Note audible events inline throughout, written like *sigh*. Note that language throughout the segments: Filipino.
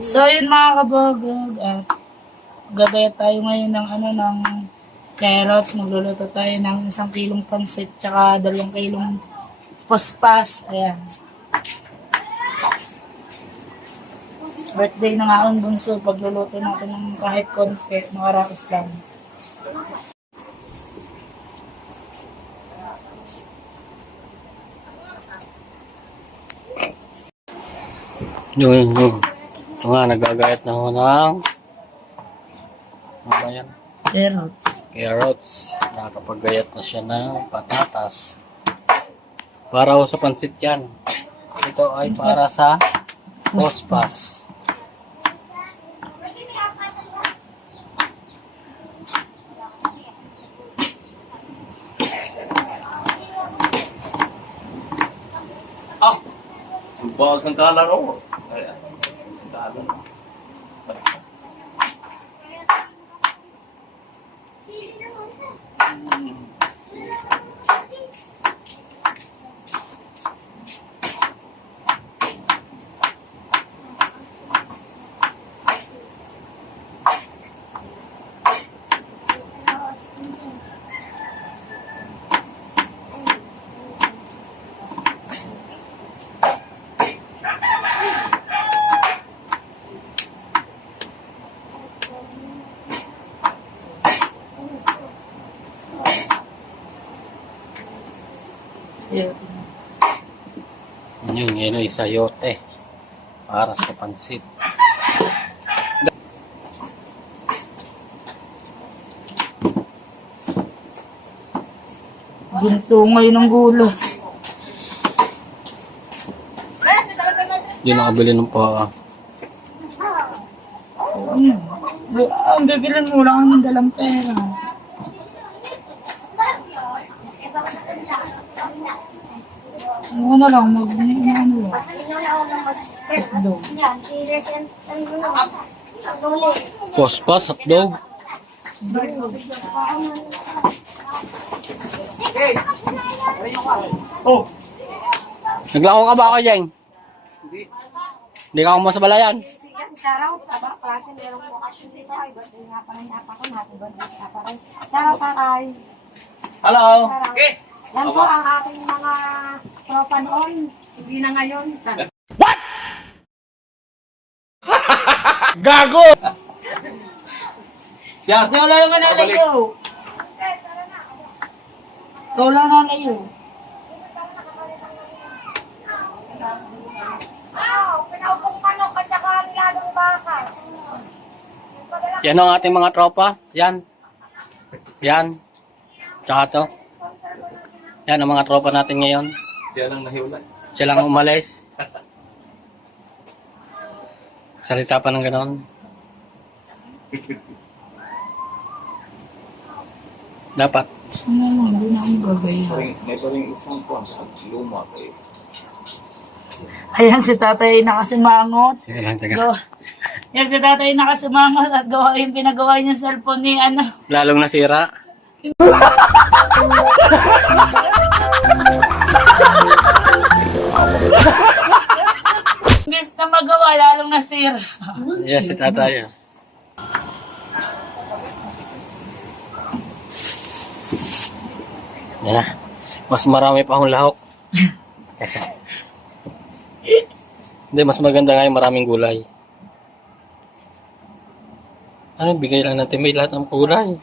So yun mga kabogog at gagaya tayo ngayon ng ano ng carrots. Magluluto tayo ng isang kilong pansit tsaka dalawang kilong paspas. Ayan. Birthday na nga ang bunso. Pagluluto natin ng kahit konti. Mga rakis lang. Yung, yung. Ito nga, nagagayat na ho ng ano ba yan? Carrots. Carrots. Nakakapaggayat na siya ng patatas. Para ho sa pansit yan. Ito ay para sa pospas. Ah! Ang bawas ng kalaro. Ay, ay, ang kalaro. Ayan. Yun ay sayote. Para sa pansit. Ginto ngayon ng gulay. Hindi nakabili ng pa. Hmm. Ah, Ang bibilin mo lang ng dalang pera. Na lang, mag ano lang. Hotdog. Pospas, hotdog. Oh! Naglako ka ba ako, Jeng? Hindi. Hindi ka mo sa balayan? Shoutout, aba, klase merong okasyon dito ay birthday nga pa rin. Shoutout, Tatay. Hello! Shoutout. Yan po ang aking mga tropa noon. Hindi na ngayon. Tiyan. Siya! Ikaw lang naman na Pabalik. layo. Ikaw lang na layo. Wow, pinaupong manok at saka niladong baka. Yan ang ating mga tropa. Yan. Yan. Tsaka to. Yan ang mga tropa natin ngayon. Siya lang nahiwalay. Siya lang umalis. Salita pa ng ganon. Dapat. Ano na, hindi na akong gagayon. May, pa rin isang luma kayo. Ayan si tatay nakasimangot. Sige lang, teka. Gawa. Yan si tatay nakasimangot at gawa yung pinagawa niya sa cellphone ni ano. Lalong nasira. Imbis na magawa, lalong nasira. Yes, si tatay. Yan na. Mas marami pa akong lahok. Hindi, mas maganda nga yung maraming gulay. Ano, bigay lang natin may lahat ng gulay.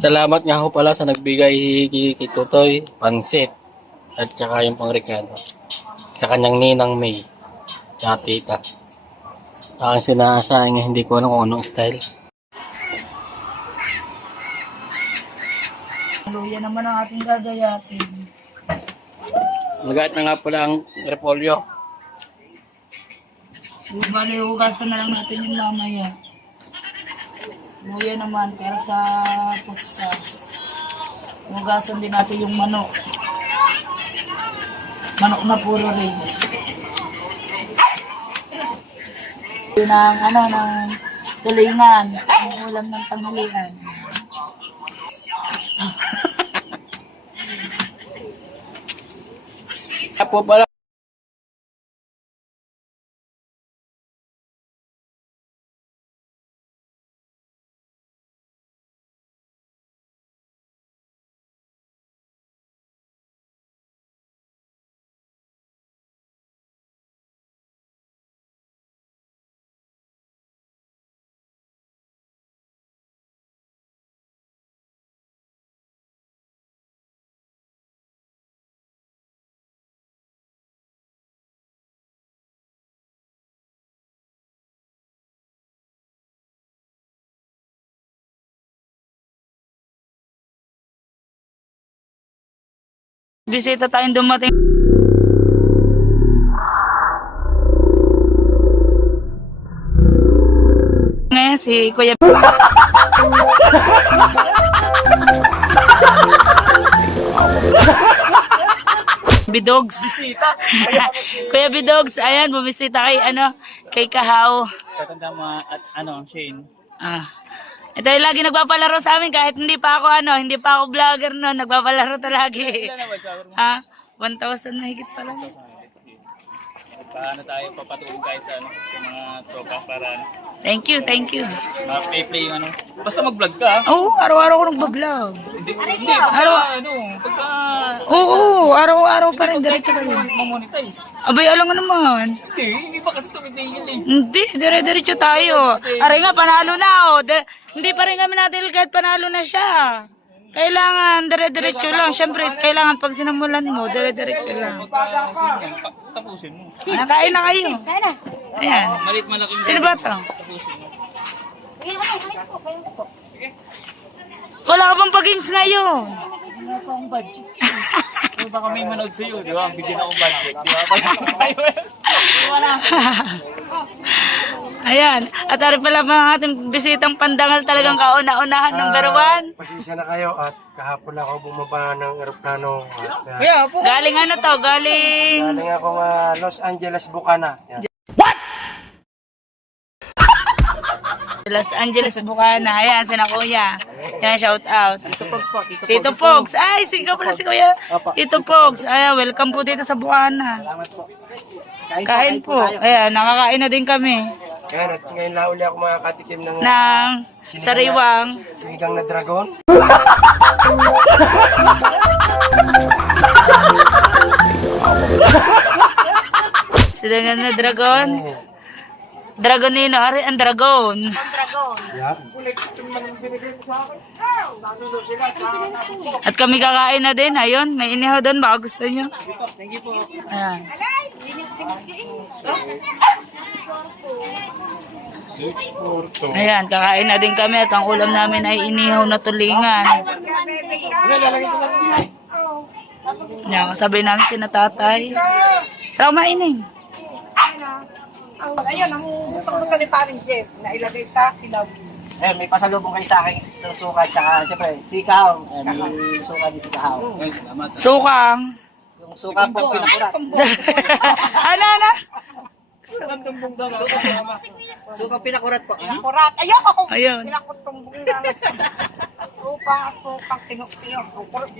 Salamat nga ho pala sa nagbigay kay, Tutoy, pansit, at saka yung pangrekado. Sa kanyang ninang May, sa tita. Aking sinaasahan nga hindi ko alam kung anong style. Luya naman ang ating gagayatin. Magat na nga pala ang repolyo. Bali, hugasan na lang natin yung mamaya. Luya naman para sa pastas. Hugasan din natin yung manok. Manok na puro rings. Ang ano, ng tulingan. Ang ulam ng tanghalian. Apo pala. Bisita tayong dumating. Ngayon si Kuya Bidogs. *laughs* *laughs* Kuya Bidogs, ayan, bumisita kay ano, kay Kahaw. Katanda mo at ano, Shane. Ah. Ito yung lagi nagpapalaro sa amin kahit hindi pa ako ano, hindi pa ako vlogger noon, nagpapalaro sabi mo? Ah, 1,000 na higit pala. Paano tayo papatulong tayo sa, ano, sa mga tropa para ano, Thank you, thank you. ma-play yung ano. Basta mag-vlog ka. Oo, oh, araw-araw ko nagbablog. Hindi, hindi, pagka, ano, pagka, Oo, araw-araw pa rin, diretso pa rin. mamonetize. Abay, alam nga naman. Hindi, hindi pa kasi tumitigil eh. Hindi, dire-diretso tayo. Aray nga, panalo na oh. De- hindi pa rin kami natin kahit panalo na siya. Kailangan, dire-diretso lang. Siyempre, kailangan pag sinamulan mo, dire-diretso lang. Tapusin mo. Nakain na kayo. Kaya na. Ayan. Malit malaking Sino ba to? Tapusin mo. Kaya na, kaya po, kaya po. Wala ka bang pagings ngayon? Wala pa akong budget. Kung baka may manood sa'yo, di ba? Bigyan akong budget. Di ba? Wala. *laughs* Ayan. At ari pala mga ating bisitang pandangal talagang kauna-unahan, number one. Pasensya na kayo at kahapon ako bumaba ng eroplano. At, uh. Galing ano to? Galing... galing akong ah, Los Angeles, Bucana. Yan. Los Angeles, Bukana. Ayan, sina Kuya. Yan, shout out. Tito Pogs po, Tito Tito Pogs. Ay, sige pala si Kuya. Tito Pogs. Ayan, welcome po dito sa Bukana. Salamat po. Kain po. Ayan, nakakain na din kami Ngayon, at ngayon na uli ako makakatikim ng uh, ng sariwang. sinigang na dragon. *laughs* Sila na dragon. Dragonino. Ari, ang dragon. Yan. At kami kakain na din. Ayun, may inihaw doon. Baka gusto nyo. Thank you po. Ayan. Ayan, kakain na din kami at ang ulam namin ay inihaw na tulingan. Yan, kasabay namin si natatay. Tara, maining. Ayun, ang sa ni paring Jeff na ilagay sa kilaw. Eh, may pasalubong kayo sa akin sa sukat, tsaka siyempre, sikaw. Eh, may sukat din si Kahaw. Ay, salamat. Sukang. Yung sukat po, pinakurat. *laughs* ano, ano? Sukat pinakurat po. Kurat, ayaw! Ayun. Pinakutumbong na. *laughs* Upang asukang tinuktiyo.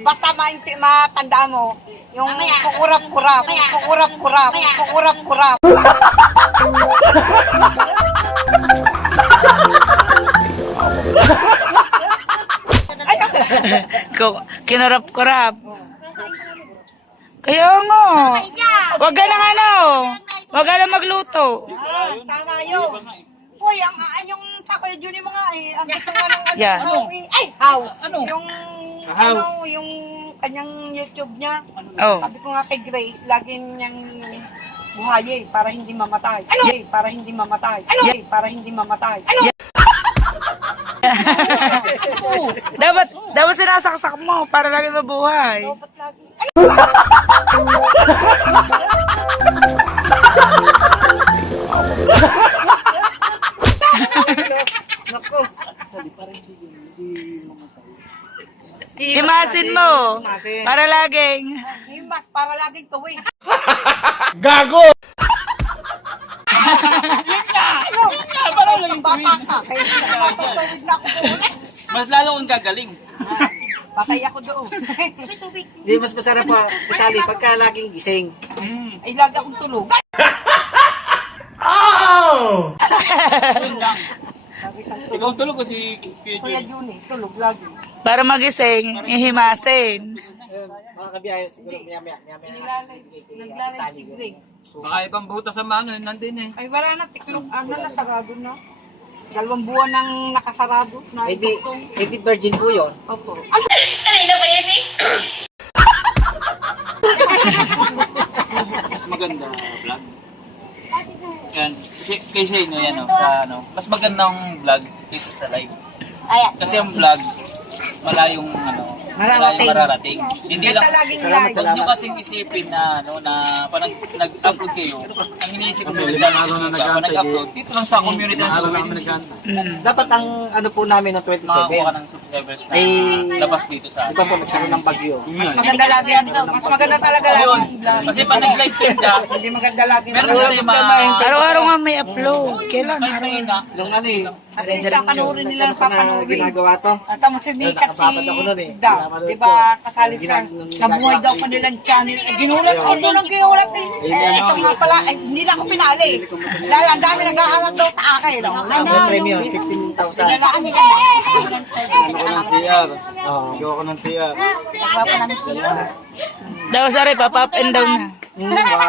Basta mainti, matandaan mo, yung kukurap-kurap, kukurap-kurap, kukurap-kurap. Ko- Kinurap-kurap. Kaya nga. Wag ka na ano. Wag ka na magluto. Ah, tama yun. Uy, ang ang yung sa Kuya Juni mga eh, ang gusto nga ng ano, *laughs* Yeah. ano, eh, ay, how? Ano? Yung, ano, yung kanyang YouTube niya. Oh. Sabi ko nga kay Grace, lagi niyang buhayin para hindi mamatay. Ano? Eh, para hindi mamatay. Ano? Eh, para hindi mamatay. Ano? *laughs* Dapat, dapat sinasaksak mo para lagi mabuhay. Dapat lagi. *laughs* Himasin mo. Para laging. Yung mas, para laging tuwi. Gago! Ano? Para laging bata ka. Kaya hindi na ako. Mas lalo kong gagaling. Patay ako doon. Hindi, mas *laughs* masarap pa, kasali, pagka laging gising. Ay, lagi akong tulog. *laughs* Ikaw tulog ko si Kuya Kuya Jun. Juni, tulog lagi. Para magising, ihimasin. Mga kabiyahe, siguro maya-maya. Nilalay, naglalay si Grace. Baka ibang butas sa mano, nandun eh. Ay, wala na, tiklog, ano na, sarado na. Dalawang buwan nang nakasarado. Na Eh di, eh di virgin po yun. Opo. Ano? Mas maganda vlog. Yan. Si- Kay Shane, no, yan, no, sa ano. Mas magandang vlog kaysa sa live. Ayan. Kasi ang vlog, malayong ano, Mararating. malayong mararating. Hindi At lang, sa laging Salamat, live. Huwag nyo kasing isipin na, ano, na parang nag-upload kayo, ang iniisip ko nag nag-upload, dito lang sa community ng Super Mm. Dapat ang ano po namin ng 27, makakuha ka ng subscribers na Ay- labas dito sa ba po nagkaroon ng bagyo. Mas maganda lagi yan. Mas maganda talaga lagi. Ayun. Kasi pag nag-live stream ka, *laughs* Hindi maganda lagi. meron kasi mga Araw-araw nga may upload. Kailan? kahit may na, Yung ano eh, At least kakanurin nila ano ng pa na kakanurin. ginagawa to? At tamo si Mika si Nakababad ako nun eh. Di ba kasali nung Nabuhay daw ko pa nilang channel. Eh, ginulat ko doon ang ginulat eh. Eh, ito nga pala, eh, hindi na ako pinali. Dahil ang dami naghahanap daw sa akin. no? Yung premium, 15,000. Saan nila? Ano ko ng CR? Gawa ko ng CR. Nagawa po namin sila. Daw, sorry, papap and down na.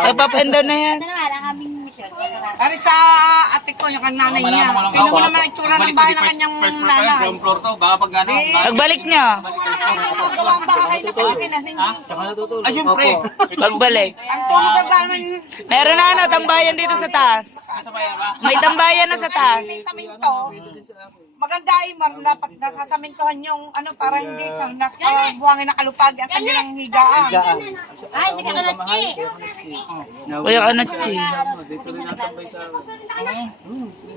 Papap and down na yan. Ito naman, ang aming mission. Ari sa ate ko, yung kang nanay niya. Sino mo naman itsura ng bahay ng kanyang nanay? Ground floor to, baka pag ano, Eh, Pagbalik niya, Gawa ang bahay na kami na hindi. ay syempre, pagbalik. Ang tulog ang naman Meron na ano, tambayan dito sa taas. May tambayan na sa taas. may saminto. Maganda ay mar dapat nasasamintohan yung ano para hindi sa nakabuhangin na kalupag ang kanilang higaan. Gaan. Ay, sige ka na, Chi. Kuya ka na, Chi.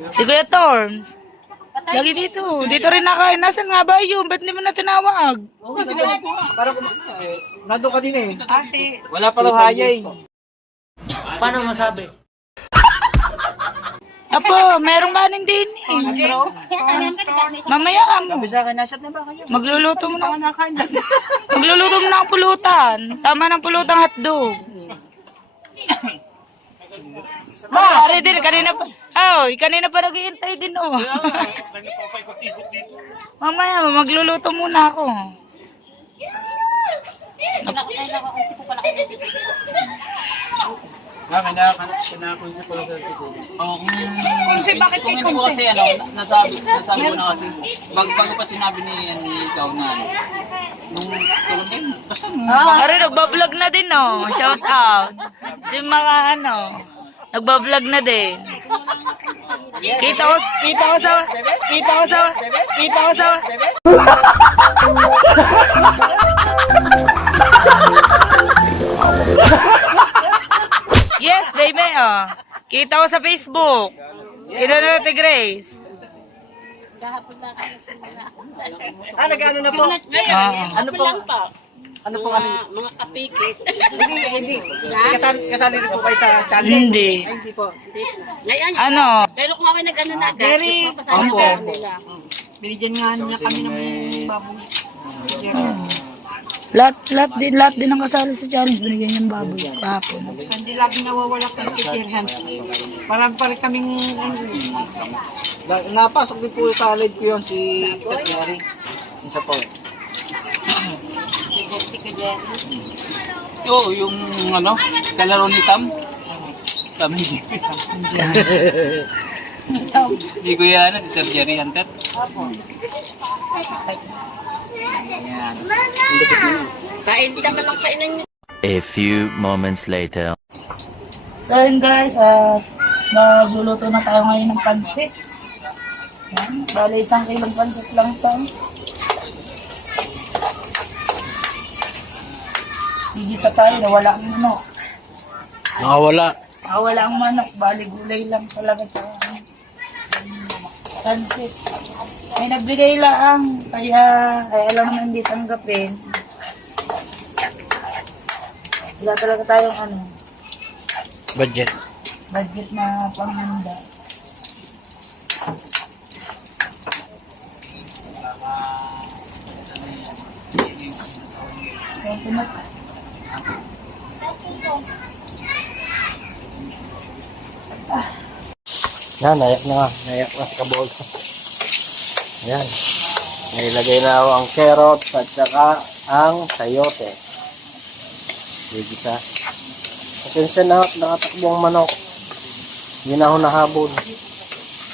Si Kuya Torms. Lagi dito. Dito rin nakain. Nasaan nga ba yun? Ba't hindi mo na tinawag? Parang kum- eh, nandun ka din eh. Ah, si Wala pa raw hayay. Apo, merong kanin din eh. Mamaya ka mo. Sabi sa akin, nasyat na ba kayo? Magluluto mo na. *laughs* Magluluto mo na ng pulutan. Tama ng pulutang hotdog. *laughs* Ma, pare din, kanina pa. Oh, kanina pa naghihintay din oh. Mamaya, magluluto muna ako. Ah, may nakakonsip ko lang sa tito. Oo, kung... Kunsi, bakit Kung kay hindi ko Kunsi? kasi, ano, nasabi, nasabi ko na kasi, bago, bago pa sinabi ni, ni ikaw na, ano, nung, eh, basta nung, Pare, nagbablog na din oh. Shout out. Si mga ano, nagbablog na din. Kita ko, kita ko sa, kita ko sa, kita ko sa, Kita ko sa Facebook. Ito na natin, Grace. Ah, nag-ano na po? Oo. Ano po? Ano po kami? Mga kapikit. hindi, hindi. Kasali, kasali rin po kayo sa channel. Hindi. Ay, hindi po. Ano? Very, Opo. binigyan nga niya kami ng baboy. Lahat, lahat, din, lahat din ang kasali sa challenge, binigyan niyang baboy kahapon. Hindi lagi nawawala kang titirhan. Parang pare kaming ano, Na, napasok din po sa live ko yun si Kat Yari. Isa po. Oo, yung ano, kalaro ni Tam. Tam hindi. *laughs* Hindi ko yan, si Sir Jerry Hunter. Yan. A few moments later. So yun guys, ah, magluluto na tayo ngayon ng pansit. Yan, bali isang kilong pansit lang to. Gigisa tayo, nawala ang manok. Nakawala. Nawala ang manok, bali gulay lang talaga ito. Pansit. May nagbigay lang, kaya, kaya alam naman hindi tanggapin. Wala talaga tayong ano, Budget. budget na panghanda. So, pinat Yan, nayak na nga. Nayak na sa kabog. Yan. Nailagay na ako ang carrots at saka ang sayote. Gigisa. Pasensya na ako, nakatakbo ang manok. Hindi na ako nahabol.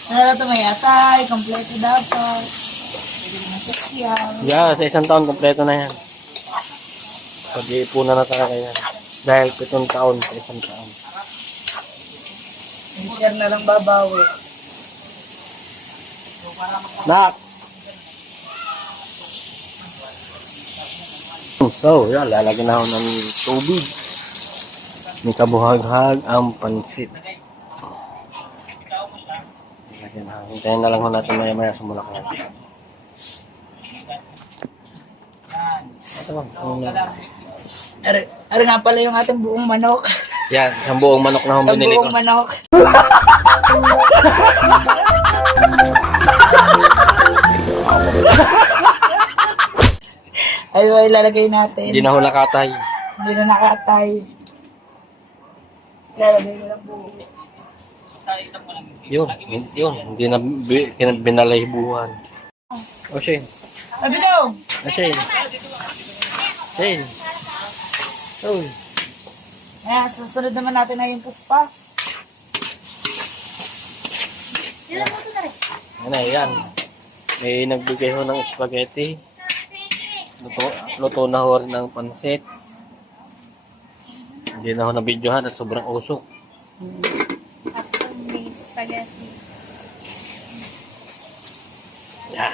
Ano ito may atay, kompleto dapat. Yeah, sa isang taon, kompleto na yan. Pag-iipunan na talaga yan. Dahil pitong taon sa isang taon. Share na lang babawi. Nak! So, yan, lalagyan na ako ng tubig. May kabuhag-hag ang pansit. Lalagyan na. Hintayin na lang ho natin maya-maya sumulak yan. Ito lang. Ari, ari nga pala yung ating buong manok. Yan, isang buong manok na Sa binili ko. buong manok. *laughs* *laughs* Ay, ay, lalagay natin. Hindi na ho nakatay. Hindi na nakatay. Lalagay na lang buo. Yun, yun. Hindi na bi- kin- binalaybuhan. O, Shane. Sabi daw! O, Shane. Shane. Uy. Ayan, susunod naman natin na yung puspas. Ano yan? May nagbigay ho ng spaghetti. Luto, luto na ho rin ng pansit. Hindi na ho nabidyohan at sobrang usok. spaghetti. Yan.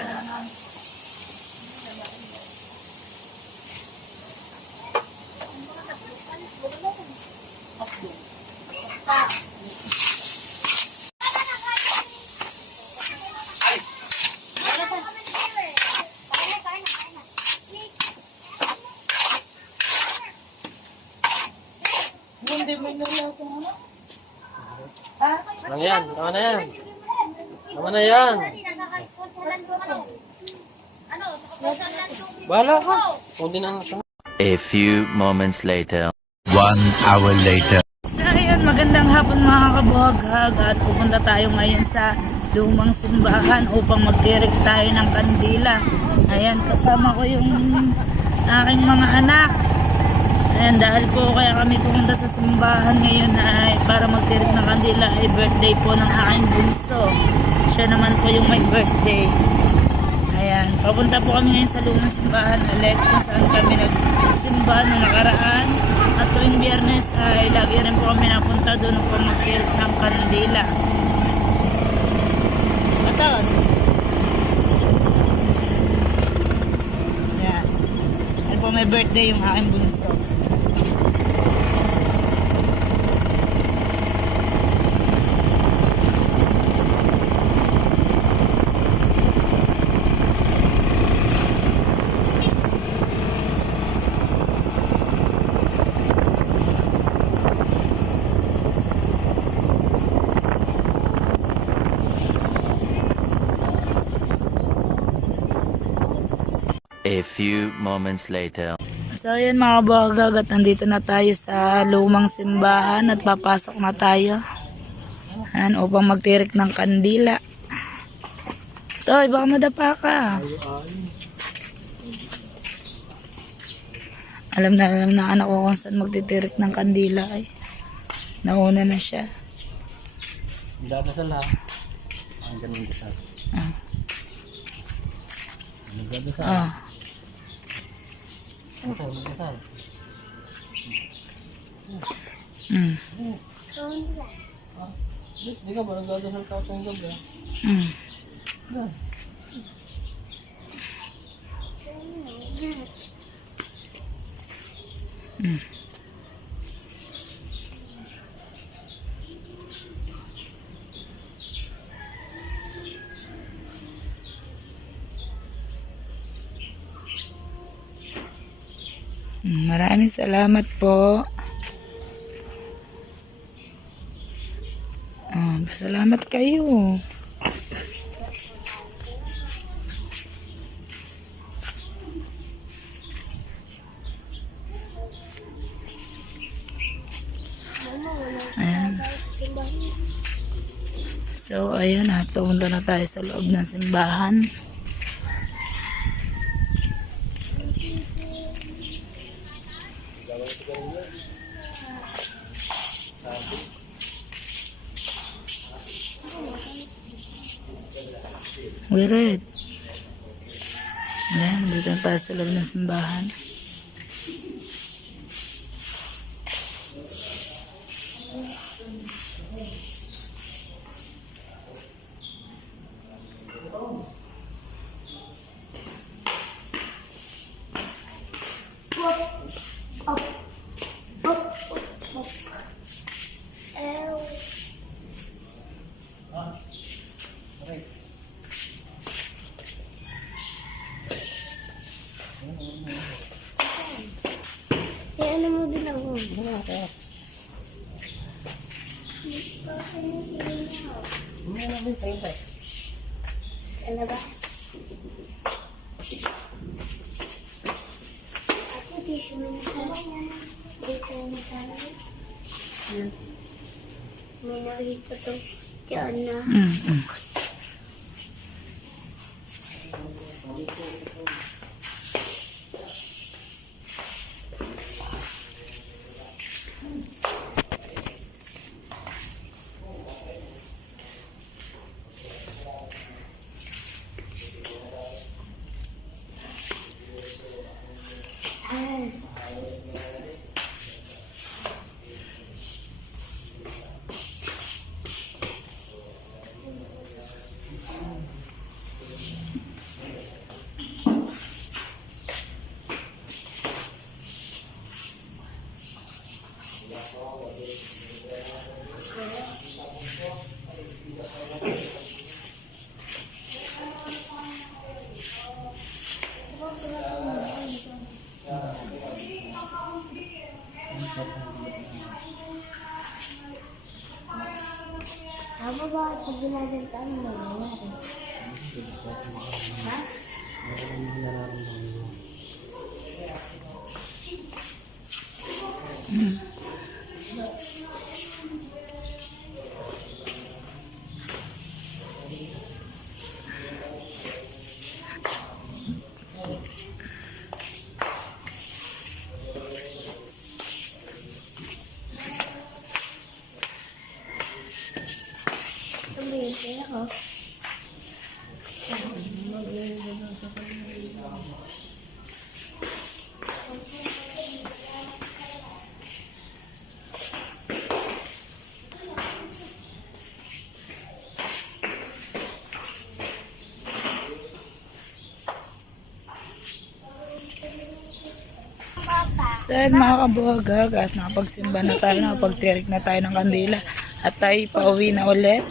Hindi mo nilalato ano? Ha? Tama na yan. Tama na yan. Tama na yan. Bahala ka. Kung di na nasa A few moments later. One hour later. So, ayun, magandang hapon mga kabuhagag at pupunta tayo ngayon sa lumang simbahan upang magdirect tayo ng kandila. Ayan, kasama ko yung aking mga anak. Ayan, dahil po kaya kami pumunta sa simbahan ngayon ay para magdirect ng kandila ay birthday po ng aking bunso. Siya naman po yung may birthday. Papunta po kami ngayon sa lumang simbahan ulit kung saan kami nagsimba noong nakaraan. At tuwing biyernes ay lagi rin po kami napunta doon upang mag-fill ng kandila. Aton. Ayan. Ano po may birthday yung aking bunso. Few moments later. So yun mga kabogag at nandito na tayo sa lumang simbahan at papasok na tayo. Ayan, upang magtirik ng kandila. Toy, baka madapa ka. Alam na alam na anak ko kung saan magtitirik ng kandila ay. Nauna na siya. Magdadasal ha. Ang ganun dasal. Ah. Magdadasal. Ah. Magdasal, magdasal. Mm. Di ka ba nagdadasal ka sa gabi? Mm. Mm. Mm, Maraming salamat po. Ah, salamat kayo. Ayan. So, ayun na. Pumunta na tayo sa loob ng simbahan. Wirid. Ayan, dito tayo sa loob ng simbahan. Ha? Yun, mga kabuhagag at nakapagsimba na tayo, nakapagtirik na tayo ng kandila at tayo pauwi na ulit.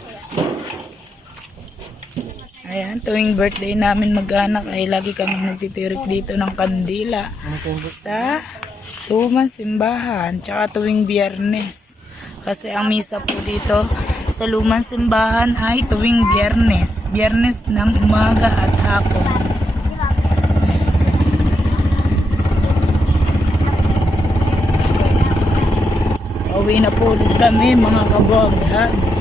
Ayan, tuwing birthday namin mag-anak ay lagi kami nagtitirik dito ng kandila sa lumang simbahan tsaka tuwing biyernes. Kasi ang misa po dito sa lumang simbahan ay tuwing biyernes. Biyernes ng umaga at hapon. Uuwi na po kami mga kaboghan.